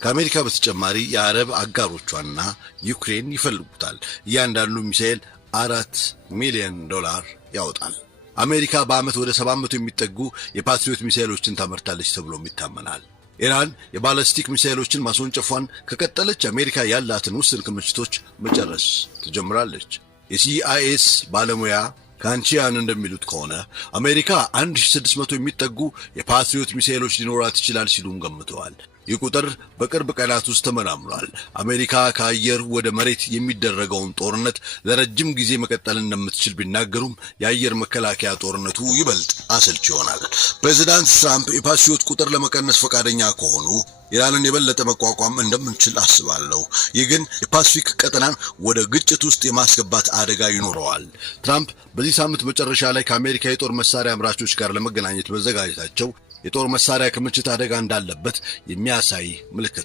ከአሜሪካ በተጨማሪ የአረብ አጋሮቿና ዩክሬን ይፈልጉታል። እያንዳንዱ ሚሳኤል $4 ሚሊዮን ያወጣል። አሜሪካ በአመት ወደ 700 የሚጠጉ የፓትሪዮት ሚሳኤሎችን ታመርታለች ተብሎም ይታመናል። ኢራን የባላስቲክ ሚሳኤሎችን ማስወንጨፏን ከቀጠለች አሜሪካ ያላትን ውስን ክምችቶች መጨረስ ትጀምራለች። የሲአይኤስ ባለሙያ ካንቺያን እንደሚሉት ከሆነ አሜሪካ 1600 የሚጠጉ የፓትሪዮት ሚሳኤሎች ሊኖራት ይችላል ሲሉም ገምተዋል። ይህ ቁጥር በቅርብ ቀናት ውስጥ ተመናምኗል። አሜሪካ ከአየር ወደ መሬት የሚደረገውን ጦርነት ለረጅም ጊዜ መቀጠል እንደምትችል ቢናገሩም የአየር መከላከያ ጦርነቱ ይበልጥ አሰልቺ ይሆናል። ፕሬዝዳንት ትራምፕ የፓትሪዮት ቁጥር ለመቀነስ ፈቃደኛ ከሆኑ ኢራንን የበለጠ መቋቋም እንደምንችል አስባለሁ። ይህ ግን የፓሲፊክ ቀጠናን ወደ ግጭት ውስጥ የማስገባት አደጋ ይኖረዋል። ትራምፕ በዚህ ሳምንት መጨረሻ ላይ ከአሜሪካ የጦር መሳሪያ አምራቾች ጋር ለመገናኘት መዘጋጀታቸው የጦር መሳሪያ ክምችት አደጋ እንዳለበት የሚያሳይ ምልክት